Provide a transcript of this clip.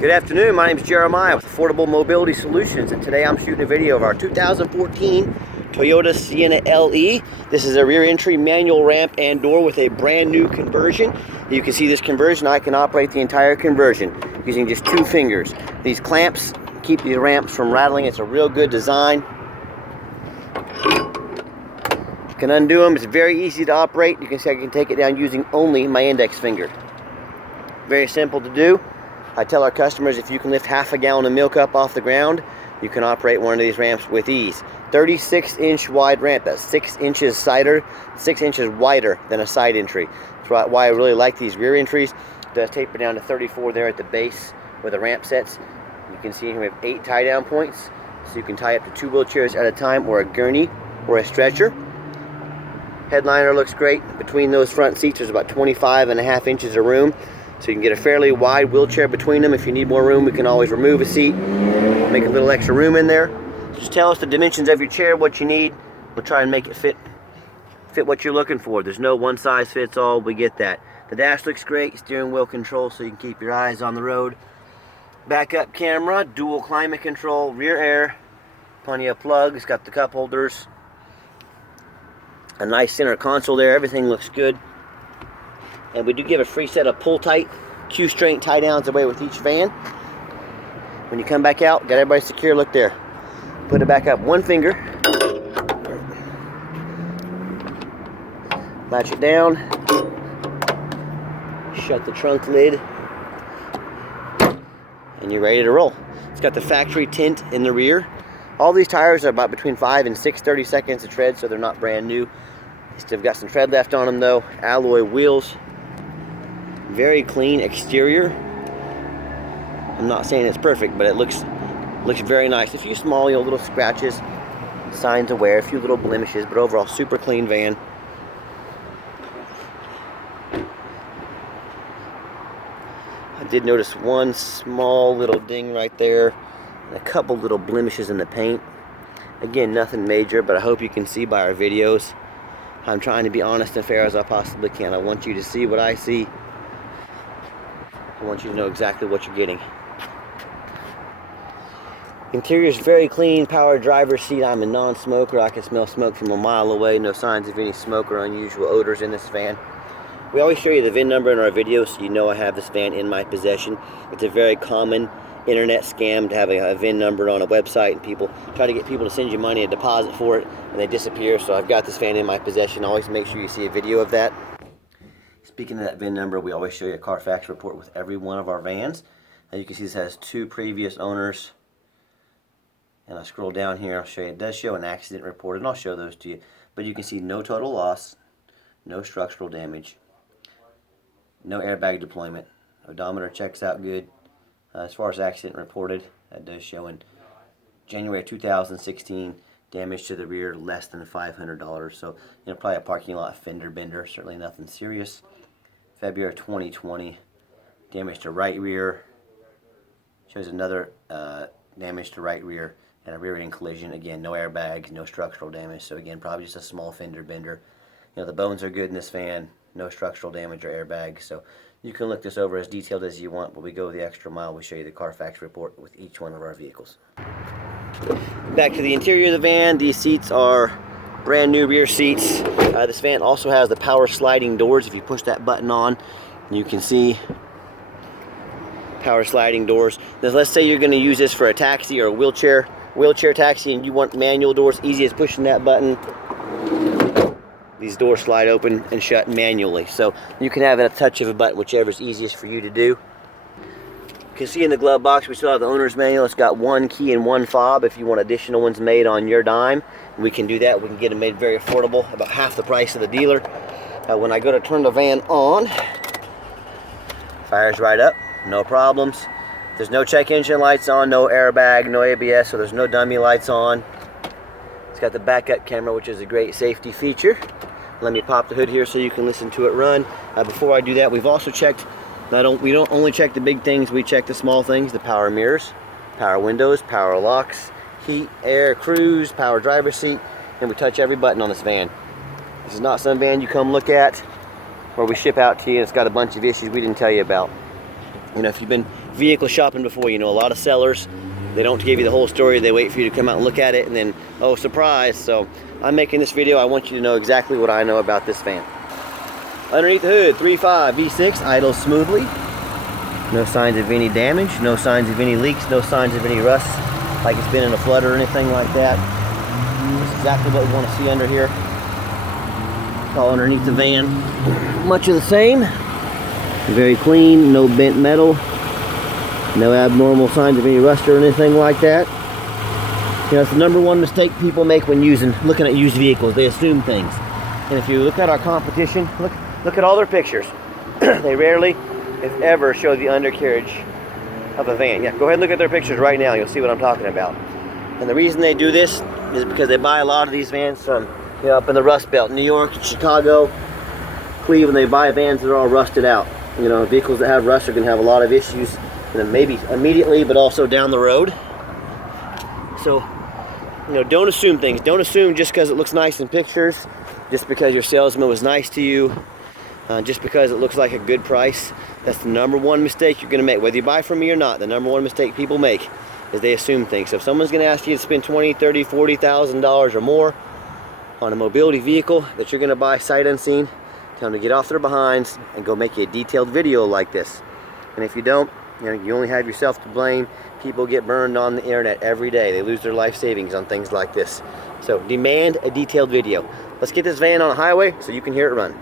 Good afternoon, my name is Jeremiah with Affordable Mobility Solutions, and today I'm shooting a video of our 2014 Toyota Sienna LE. This is a rear entry manual ramp and door with a brand new conversion. You can see this conversion. I can operate the entire conversion using just 2 fingers. These clamps keep the ramps from rattling. It's a real good design. You can undo them. It's very easy to operate. You can see I can take it down using only my index finger. Very simple to do. I tell our customers if you can lift half a gallon of milk up off the ground, you can operate one of these ramps with ease. 36-inch wide ramp, that's 6 inches wider than a side entry. That's why I really like these rear entries. It does taper down to 34 there at the base where the ramp sets. You can see here we have 8 tie down points, so you can tie up to 2 wheelchairs at a time, or a gurney, or a stretcher. Headliner looks great. Between those front seats there's about 25.5 inches of room. So you can get a fairly wide wheelchair between them. If you need more room, we can always remove a seat, make a little extra room in there. Just tell us the dimensions of your chair, what you need. We'll try and make it fit what you're looking for. There's no one size fits all. We get that. The dash looks great. Steering wheel control so you can keep your eyes on the road. Backup camera, dual climate control, rear air, plenty of plugs. Got the cup holders. A nice center console there. Everything looks good. And we do give a free set of pull-tight Q-strength tie-downs away with each van. When you come back out, got everybody secure. Look there. Put it back up 1 finger. Latch it down. Shut the trunk lid. And you're ready to roll. It's got the factory tint in the rear. All these tires are about between 5 and 6/32 of tread, so they're not brand new. Still got some tread left on them though. Alloy wheels. Very clean exterior. I'm not saying it's perfect, but it looks very nice. A few small, little scratches, signs of wear, a few little blemishes, but overall super clean van. I did notice one small little ding right there, and a couple little blemishes in the paint. Again, nothing major, but I hope you can see by our videos. I'm trying to be honest and fair as I possibly can. I want you to see what I see. I want you to know exactly what you're getting. Interior is very clean. Power driver's seat. I'm a non-smoker. I can smell smoke from a mile away. No signs of any smoke or unusual odors in this van. We always show you the VIN number in our videos so you know I have this van in my possession. It's a very common internet scam to have a VIN number on a website, and people try to get people to send you money, a deposit for it, and they disappear. So I've got this van in my possession. Always make sure you see a video of that. Speaking of that VIN number, we always show you a Carfax report with every one of our vans. Now you can see this has 2 previous owners. And I'll scroll down here, I'll show you, it does show an accident report, and I'll show those to you. But you can see no total loss, no structural damage, no airbag deployment. Odometer checks out good. As far as accident reported, that does show in January 2016, damage to the rear less than $500. So, probably a parking lot fender bender, certainly nothing serious. February 2020, damage to right rear. Shows another damage to right rear and a rear end collision. Again, no airbags, no structural damage. So again, probably just a small fender bender. The bones are good in this van. No structural damage or airbags. So you can look this over as detailed as you want, but we go the extra mile. We show you the Carfax report with each one of our vehicles. Back to the interior of the van. These seats are brand new rear seats. This van also has the power sliding doors. If you push that button on, you can see power sliding doors. Now, let's say you're going to use this for a taxi or a wheelchair taxi, and you want manual doors. Easy as pushing that button. These doors slide open and shut manually, so you can have it a touch of a button, whichever is easiest for you to do. You can see in the glove box we still have the owner's manual. It's got 1 key and 1 fob. If you want additional ones made on your dime, we can do that. We can get them made very affordable, about half the price of the dealer. When I go to turn the van on, fires right up, no problems. There's no check engine lights on, no airbag, no ABS, so there's no dummy lights on. It's got the backup camera, which is a great safety feature. Let me pop the hood here so you can listen to it run. Before I do that, we've also checked, we don't only check the big things, we check the small things, the power mirrors, power windows, power locks, heat, air, cruise, power driver's seat, and we touch every button on this van. This is not some van you come look at where we ship out to you and it's got a bunch of issues we didn't tell you about. You know, if you've been vehicle shopping before, you know a lot of sellers, they don't give you the whole story. They wait for you to come out and look at it, and then, oh, surprise. So I'm making this video. I want you to know exactly what I know about this van. Underneath the hood, 3.5 V6, idles smoothly. No signs of any damage, no signs of any leaks, no signs of any rust, like it's been in a flood or anything like that. That's exactly what we want to see under here. All underneath the van, much of the same. Very clean, no bent metal, no abnormal signs of any rust or anything like that. You know, it's the #1 mistake people make when looking at used vehicles. They assume things. And if you look at our competition, look at all their pictures. They rarely, if ever, show the undercarriage of a van. Yeah, go ahead and look at their pictures right now. You'll see what I'm talking about. And the reason they do this is because they buy a lot of these vans from, you know, up in the Rust Belt, New York, Chicago, Cleveland. They buy vans that are all rusted out. You know, vehicles that have rust are going to have a lot of issues, you know, maybe immediately, but also down the road. So, you know, don't assume things. Don't assume just because it looks nice in pictures, just because your salesman was nice to you, just because it looks like a good price. That's the #1 mistake you're going to make, whether you buy from me or not. The #1 mistake people make is they assume things. So if someone's going to ask you to spend $20,000, $30,000, $40,000 or more on a mobility vehicle that you're going to buy sight unseen, tell them to get off their behinds and go make you a detailed video like this. And if you don't, you know, you only have yourself to blame. People get burned on the internet every day. They lose their life savings on things like this. So demand a detailed video. Let's get this van on a highway so you can hear it run.